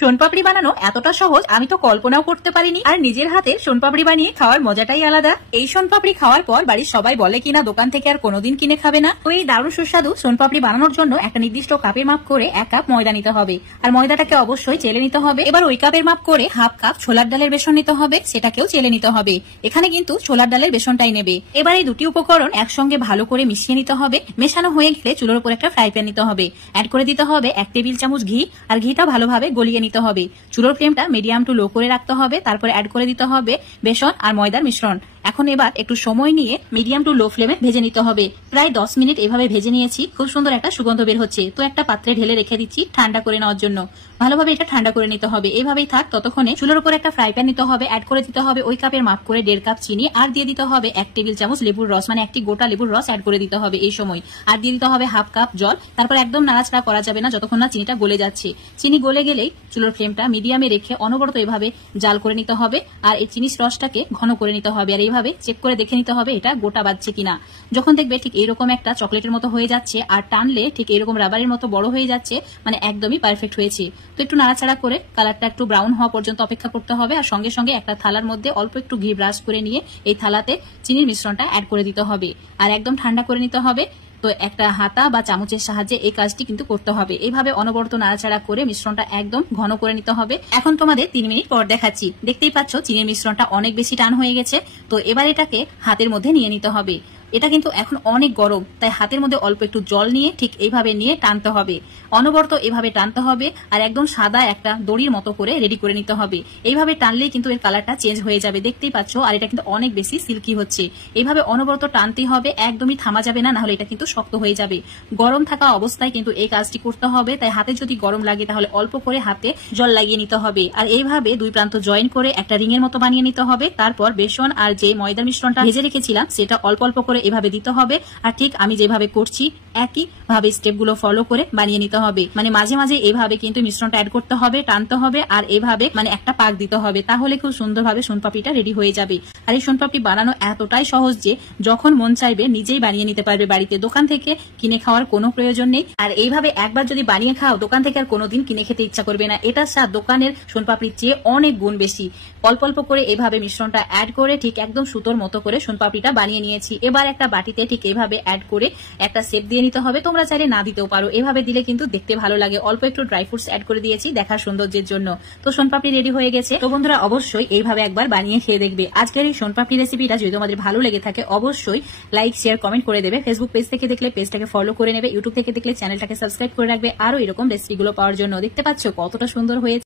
সোনপাপড়ি বানানো এতটা সহজ আমি তো কল্পনাও করতে পারিনি। আর নিজের হাতে সোনপাপড়ি বানিয়ে খাওয়ার মজাটাই আলাদা। এই সোনপাপড়ি খাওয়ার পর বাড়ির সবাই বলে কিনা দোকান থেকে আর কোনোদিন কিনে খাবে না। তো এই দারুণ সুস্বাদু সোনপাপড়ি বানানোর জন্য একটা নির্দিষ্ট কাপের মাপ করে 1 কাপ ময়দা নিতে হবে। আর ময়দাটাকে অবশ্যই চেলে নিতে হবে। এবার ওই কাপের মাপ করে 1/2 কাপ ছোলার ডালের বেসন নিতে হবে, সেটাকেও চেলে নিতে হবে। এখানে কিন্তু ছোলার ডালের বেসনটাই নেবে। এবার এই দুটি উপকরণ একসঙ্গে ভালো করে মিশিয়ে নিতে হবে। মেশানো হয়ে গেলে চুলোর উপর একটা ফ্রাই প্যান নিতে হবে। অ্যাড করে দিতে হবে 1 টেবিল চামচ ঘি। আর ঘিটা ভালোভাবে গলিয়ে নিতে হবে। চুলোর ফ্লেমটা মিডিয়াম টু লো করে রাখতে হবে। তারপরে অ্যাড করে দিতে হবে বেসন আর ময়দার মিশ্রণ। এখন এবার একটু সময় নিয়ে মিডিয়াম টু লো ফ্লেমে ভেজে নিতে হবে। প্রায় 10 মিনিট এভাবে ভেজে নিয়েছি। খুব সুন্দর একটা সুগন্ধ বের হচ্ছে। তো একটা পাত্রে ঢেলে রেখে দিচ্ছি ঠান্ডা করে নেওয়ার জন্য। ভালোভাবে এটা ঠান্ডা করে নিতে হবে। এইভাবেই থাক ততক্ষণে চুলোর উপর একটা ফ্রাই প্যান নিতে হবে। অ্যাড করে দিতে হবে ওই কাপের মাপ করে 1.5 কাপ চিনি। আর দিয়ে দিতে হবে 1 টেবিল চামচ লেবুর রস, মানে একটি গোটা লেবুর রস অ্যাড করে দিতে হবে এই সময়। আর দিয়ে দিতে হবে 1/2 কাপ জল। তারপর একদম নাড়াচাড়া করা যাবে না যতক্ষণ না চিনিটা গলে যাচ্ছে। চিনি গলে গেলেই চুলোর ফ্লেমটা মিডিয়ামে রেখে অনবরত এভাবে জাল করে নিতে হবে। আর এই চিনির রসটাকে ঘন করে নিতে হবে। আর এইভাবে চেক করে দেখে নিতে হবে এটা গোটা বাজছে কিনা। যখন দেখবে ঠিক এইরকম একটা চকলেটের মতো হয়ে যাচ্ছে আর টানলে ঠিক এইরকম রাবারের মতো বড় হয়ে যাচ্ছে, মানে একদমই পারফেক্ট হয়েছে। তো একটু নাড়াচাড়া করে কালারটা একটু ব্রাউন হওয়া পর্যন্ত অপেক্ষা করতে হবে। আর সঙ্গে সঙ্গে একটা থালার মধ্যে অল্প একটু ঘি ব্রাশ করে নিয়ে এই থালাতে চিনির মিশ্রণটা অ্যাড করে দিতে হবে। আর একদম ঠান্ডা করে নিতে হবে। তো একটা হাতা বা চামচের সাহায্যে এই কাজটি কিন্তু করতে হবে। এইভাবে অনবরত নাড়াচাড়া করে মিশ্রণটা একদম ঘন করে নিতে হবে। এখন তোমাদের 3 মিনিট পর দেখাচ্ছি। দেখতেই পাচ্ছ চিনির মিশ্রণটা অনেক বেশি টান হয়ে গেছে। তো এবার এটাকে হাতের মধ্যে নিয়ে নিতে হবে। এটা কিন্তু এখন অনেক গরম, তাই হাতের মধ্যে অল্প একটু জল নিয়ে ঠিক এইভাবে নিয়ে টানতে হবে। অনবরত এভাবে টানতে হবে। আর একদম সাদা একটা দড়ির মতো করে রেডি করে নিতে হবে। এইভাবে টানলেই কিন্তু এর কালারটা চেঞ্জ হয়ে যাবে, দেখতেই পাচ্ছ। আর এটা কিন্তু অনেক বেশি সিল্কি হচ্ছে। এইভাবে অনবরত টানতে হবে, একদমই থামা যাবে না, নাহলে এটা কিন্তু শক্ত হয়ে যাবে। গরম থাকা অবস্থায় কিন্তু এই কাজটি করতে হবে। তাই হাতে যদি গরম লাগে তাহলে অল্প করে হাতে জল লাগিয়ে নিতে হবে। আর এইভাবে দুই প্রান্ত জয়েন করে একটা রিং এর মতো বানিয়ে নিতে হবে। তারপর বেসন আর যে ময়দার মিশ্রণটা ভেজে রেখেছিলাম সেটা অল্প অল্প করে এভাবে দিতে হবে। আর ঠিক আমি যেভাবে করছি একই ভাবে স্টেপগুলো ফলো করে বানিয়ে নিতে হবে। মানে মাঝে মাঝে এইভাবে কিন্তু মিশ্রণটা অ্যাড করতে হবে, টানতে হবে। আর এইভাবে মানে একটা পাক দিতে হবে। তাহলে খুব সুন্দরভাবে সোনপাপড়িটা রেডি হয়ে যাবে। আর এই সোনপাপড়ি বানানো এতটাই সহজ যে যখন মন চাইবে নিজেই বানিয়ে নিতে পারবে বাড়িতে। দোকান থেকে কিনে খাওয়ার কোনো প্রয়োজন নেই। আর এইভাবে একবার যদি বানিয়ে খাও দোকান থেকে আর কোনোদিন কিনে খেতে ইচ্ছা করবে না। এটার স্বাদ দোকানের সোনপাপড়ির চেয়ে অনেক গুণ বেশি। অল্প অল্প করে এইভাবে মিশ্রণটা অ্যাড করে ঠিক একদম সুতোর মতো করে সোনপাপড়িটা বানিয়ে নিয়েছি। এবার একটা বাটিতে ঠিক এইভাবে অ্যাড করে একটা শেপ দিয়ে নিতে হবে। তোমরা চাইলে না দিতেও পারো। এভাবে দিলে কিন্তু দেখতে ভালো লাগে। অল্প একটু ড্রাই ফ্রুটস অ্যাড করে দিয়েছি দেখার সৌন্দর্যের জন্য। তো সোনপাপড়ি রেডি হয়ে গেছে। তো বন্ধুরা অবশ্যই এইভাবে একবার বানিয়ে খেয়ে দেখবে। আজকের এই সোনপাপড়ি রেসিপিটা যদি তোমাদের ভালো লেগে থাকে অবশ্যই লাইক শেয়ার কমেন্ট করে দেবে। ফেসবুক পেজ থেকে দেখলে পেজটাকে ফলো করে নেবে। ইউটিউব থেকে দেখলে চ্যানেলটাকে সাবস্ক্রাইব করে রাখবে আরো এরকম রেসিপিগুলো পাওয়ার জন্য। দেখতে পাচ্ছ কতটা সুন্দর হয়েছে।